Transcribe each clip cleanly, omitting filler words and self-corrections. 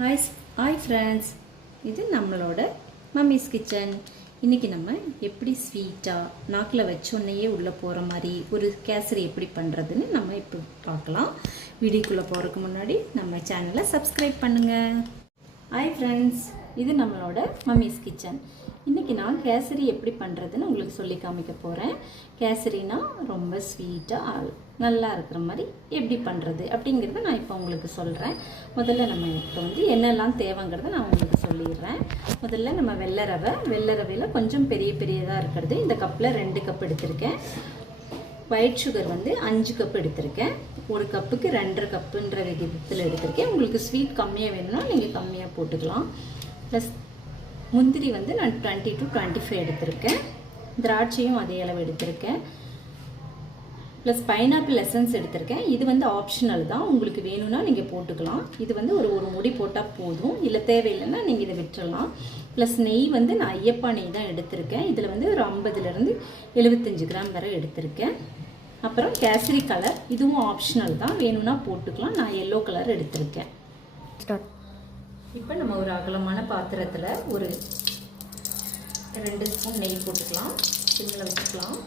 Hi hi friends, இது நம்மளோட mummy's kitchen. இன்றைக்கி நம்ம எப்படி ஸ்வீட்டாக நாக்கில் வச்சோன்னையே உள்ளே போகிற மாதிரி ஒரு கேசரி எப்படி பண்ணுறதுன்னு நம்ம இப்போ பார்க்கலாம். வீடியோக்குள்ளே போகிறதுக்கு முன்னாடி நம்ம சேனலை சப்ஸ்கிரைப் பண்ணுங்கள். ஹாய் ஃப்ரெண்ட்ஸ், இது நம்மளோட மம்மிஸ் கிச்சன். இன்றைக்கி நான் கேசரி எப்படி பண்ணுறதுன்னு உங்களுக்கு சொல்லி காமிக்க போகிறேன். கேசரினா ரொம்ப ஸ்வீட்டாக நல்லா இருக்கிற மாதிரி எப்படி பண்ணுறது அப்படிங்கிறத நான் இப்போ உங்களுக்கு சொல்கிறேன். முதல்ல நம்ம இப்போ என்னெல்லாம் தேவைங்கிறத நான் உங்களுக்கு சொல்லிடுறேன். முதல்ல நம்ம வெள்ளை ரவையில் கொஞ்சம் பெரியதாக இருக்கிறது இந்த கப்பில் 2 கப் எடுத்திருக்கேன். ஒயிட் சுகர் 5 கப் எடுத்திருக்கேன். ஒரு கப்புக்கு 2.5 கப்புன்ற விகிதத்தில் எடுத்திருக்கேன். உங்களுக்கு ஸ்வீட் கம்மியாக வேணும்னா நீங்கள் கம்மியாக போட்டுக்கலாம். ப்ளஸ் முந்திரி நான் 20 to 25 எடுத்திருக்கேன். திராட்சையும் அதே அளவு எடுத்திருக்கேன். ப்ளஸ் பைனாப்பிள் எசன்ஸ் எடுத்திருக்கேன். இது ஆப்ஷனல் தான், உங்களுக்கு வேணும்னா நீங்கள் போட்டுக்கலாம். இது ஒரு முடி போட்டால் போதும், இல்லை தேவையில்லைன்னா நீங்கள் இதை விட்டுறலாம். ப்ளஸ் நெய் நான் ஐயப்பா நெய் தான் எடுத்திருக்கேன். இதில் ஒரு 50 to 75 கிராம் வரை எடுத்திருக்கேன். அப்புறம் கேசரி கலர், இதுவும் ஆப்ஷனல் தான், வேணும்னா போட்டுக்கலாம். நான் எல்லோ கலர் எடுத்திருக்கேன். இப்போ நம்ம ஒரு அகலமான பாத்திரத்தில் ஒரு 2 ஸ்பூன் நெய் போட்டுக்கலாம். சிம்மில் வச்சுக்கலாம்.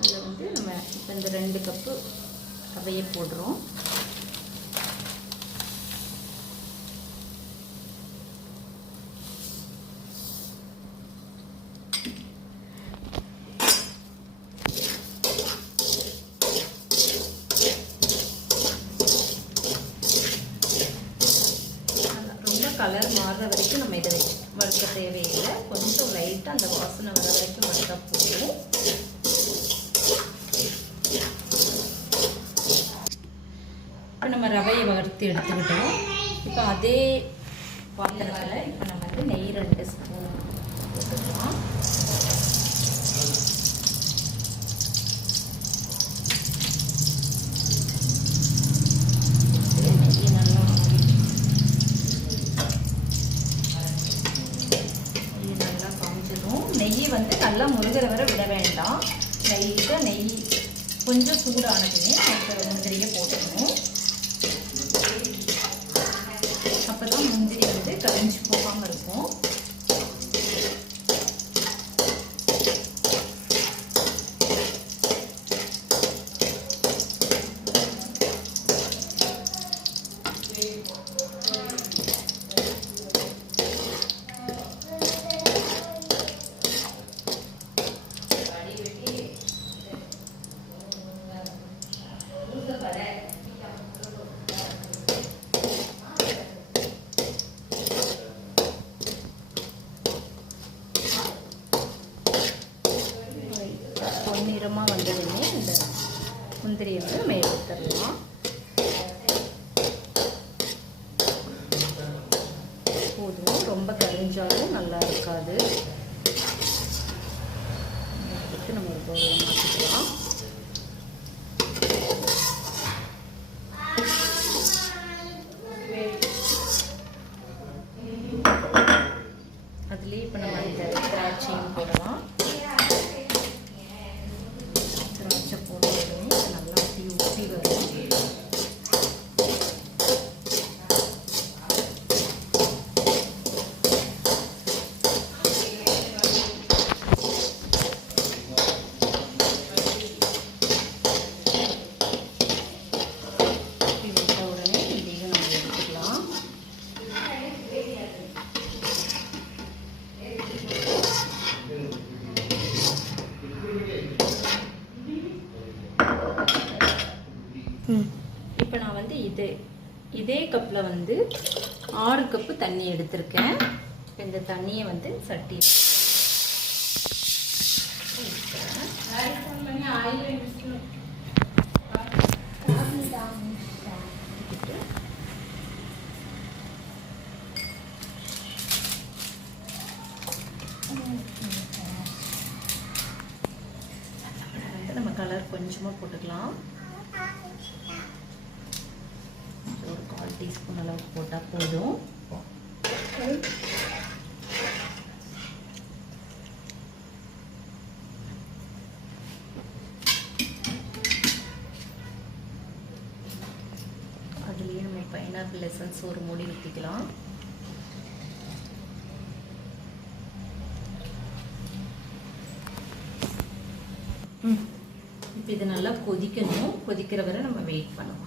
அதில் நம்ம இப்போ இந்த 2 கப்பு ரவையை போடுறோம். கலர் மாறுற வரைக்கும் நம்ம இதை வறுக்க தேவையில்லை. கொஞ்சம் லைட்டாக அந்த வாசனை வர வரைக்கும் வறுத்தா போதும். இப்போ நம்ம ரவையை வறுத்து எடுத்துக்கிட்டோம். இப்போ அதே பாத்திரத்தில் இப்போ நம்ம நெய் 2 ஸ்பூன் போட்டுக்கலாம். நல்லா முருகிற வரை விட வேண்டாம். லைட்டாக நெய் கொஞ்சம் சூடானதுமே முந்திரியை போட்டுக்கணும். அப்போ தான் முந்திரி கரைஞ்சி போகாமல் இருக்கும். பொன்னிறமாக வந்ததுமே இந்த முந்திரியை நம்ம எடுத்துடலாம். போதும், ரொம்ப கரிஞ்சாலும் நல்லா இருக்காது. நம்ம ஒரு பவுலில் மாற்றிக்கலாம். அதுலேயே இப்போ நம்ம இந்த திராட்சையும் போடலாம். திராட்சை போடுறதுமே நல்லா ஊற்றி வரும். உடனே இதையும் நம்ம எடுத்துக்கலாம். இப்போ நான் இதே கப்பில் 6 கப்பு தண்ணி எடுத்திருக்கேன். இந்த தண்ணியை சட்டி நம்ம கலர் கொஞ்சமாக போட்டுக்கலாம். ஒரு 1/4 டீஸ்பூன் அளவுக்கு போட்டால் போதும். பைனாப்பிள் எசன்ஸ் ஒரு மூடி ஊற்றிக்கலாம். இப்போ இது நல்லா கொதிக்கணும். கொதிக்கிற வரை நம்ம வெயிட் பண்ணுவோம்.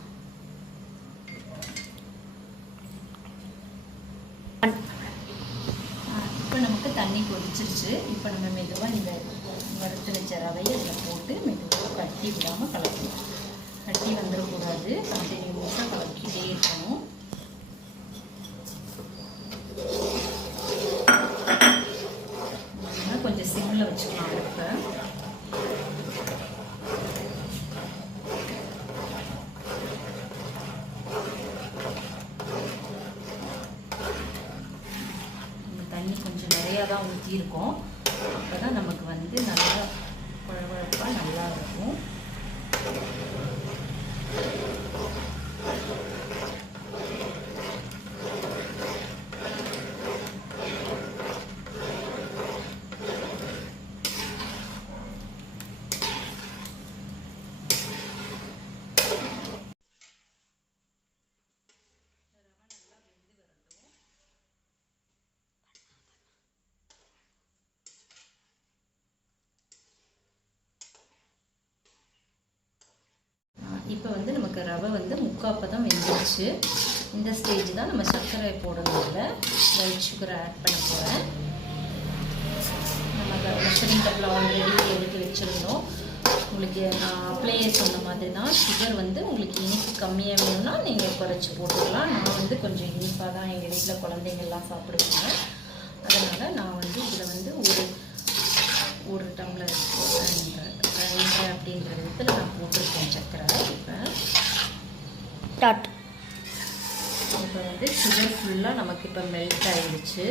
இப்போ நமக்கு தண்ணி கொதிச்சிருச்சு. இப்போ நம்ம மெதுவாக இந்த வறுத்து வச்ச ரவையை இதில் போட்டு மெதுவாக கட்டி விடாமல் கலக்கணும். கட்டி வந்துடக்கூடாது. கண்டினியூஸாக கலக்கிட்டே இருக்கணும். கொஞ்சம் சிம்மில் வச்சுக்கலாம் அடுப்பை. தண்ணி கொஞ்சம் நிறையா தான் ஊற்றியிருக்கோம். அப்போ தான் நமக்கு வந்து நல்லா குழகுழப்பாக நல்லா இருக்கும். இப்போ வந்து நமக்கு ரவை வந்து முக்காப்பதம் வெந்துருச்சு. இந்த ஸ்டேஜ் தான் நம்ம சர்க்கரை போடணும்ல. ஒயிட் சுகரை ஆட் பண்ண போகிறேன். நம்ம மெஷரிங் கப்பில் ஆல்ரெடி எடுத்து வச்சுருந்தோம். உங்களுக்கு நான் அப்ளையே சொன்ன மாதிரி தான். சுகர் வந்து உங்களுக்கு இனிப்பு கம்மியாக வேணும்னா நீங்கள் குறைச்சி போட்டுக்கலாம். நான் வந்து கொஞ்சம் இனிப்பாக தான் எங்கள் வீட்டில் குழந்தைங்கள்லாம் சாப்பிடுவாங்க. அதனால் நான் வந்து இதில் வந்து ஒரு டம்ளர் அப்படின்ற விதத்தில் நான் போட்டிருக்கேன் சர்க்கரை. இப்போ வந்து சுகர் ஃபுல்லாக நமக்கு இப்போ மெல்ட் ஆகிடுச்சு.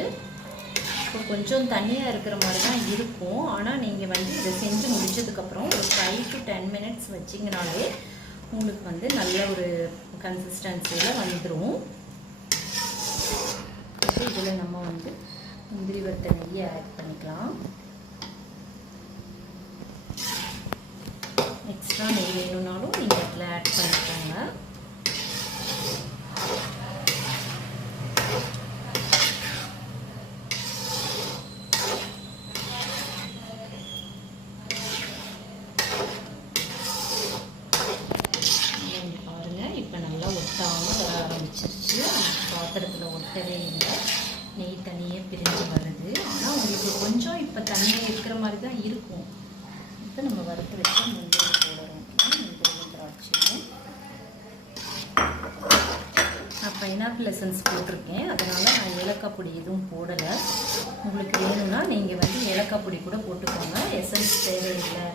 இப்போ கொஞ்சம் தண்ணியாக இருக்கிற மாதிரி தான் இருக்கும். ஆனால் நீங்கள் வந்து இதை செஞ்சு முடிச்சதுக்கப்புறம் ஒரு 5 to 10 minutes வச்சிங்கனாலே உங்களுக்கு வந்து நல்ல ஒரு கன்சிஸ்டன்சியில் வந்துடும். இதில் நம்ம வந்து முந்திரி வறுத்த நெய்யை ஆட் பண்ணிக்கலாம். எக்ஸ்ட்ரா நெய் வேணும்னாலும் நீங்கள் அதில் ஆட் பண்ணிக்கோங்க. பாருங்கள், இப்போ நல்லா ஒட்டாமல் வர ஆரம்பிச்சிருச்சு. பாத்திரத்தில் ஒட்டவே இல்லை. நெய் தண்ணியே பிரிஞ்சு வருது. ஆனால் உங்களுக்கு கொஞ்சம் இப்போ தண்ணியாக இருக்கிற மாதிரி தான் இருக்கும். இப்போ நம்ம வறுத்து வச்சு முந்திரி போடுறோம். முந்திரி திராட்சையும் நான் பைனாப்பிள் எசன்ஸ் போட்டிருக்கேன். அதனால் நான் ஏலக்காய் பொடி எதுவும் போடலை. உங்களுக்கு வேணும்னா நீங்கள் வந்து ஏலக்காய் பொடி கூட போட்டுக்கோங்க. எசன்ஸ் தேவையில்லை,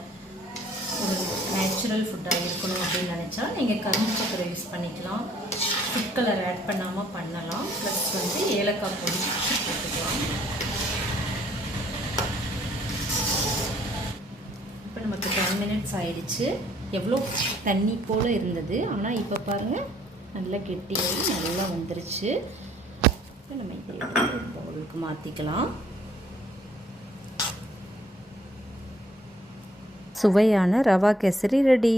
ஒரு நேச்சுரல் ஃபுட்டாக இருக்கணும் அப்படின்னு நினச்சா நீங்கள் கரும்பு சக்கரை யூஸ் பண்ணிக்கலாம். ஃபுட் கலர் ஆட் பண்ணாமல் பண்ணலாம். ப்ளஸ் வந்து ஏலக்காய் பொடி போட்டுக்கலாம். இப்போ நமக்கு 10 minutes ஆயிடுச்சு. எவ்வளோ தண்ணி போல் இருந்தது, ஆனால் இப்போ பாருங்கள் நல்லா கெட்டியாகி நல்லா வந்துருச்சு. இப்போ நம்ம இதை எடுத்து பவுலுக்கு மாற்றிக்கலாம். சுவையான ரவா கேசரி ரெடி.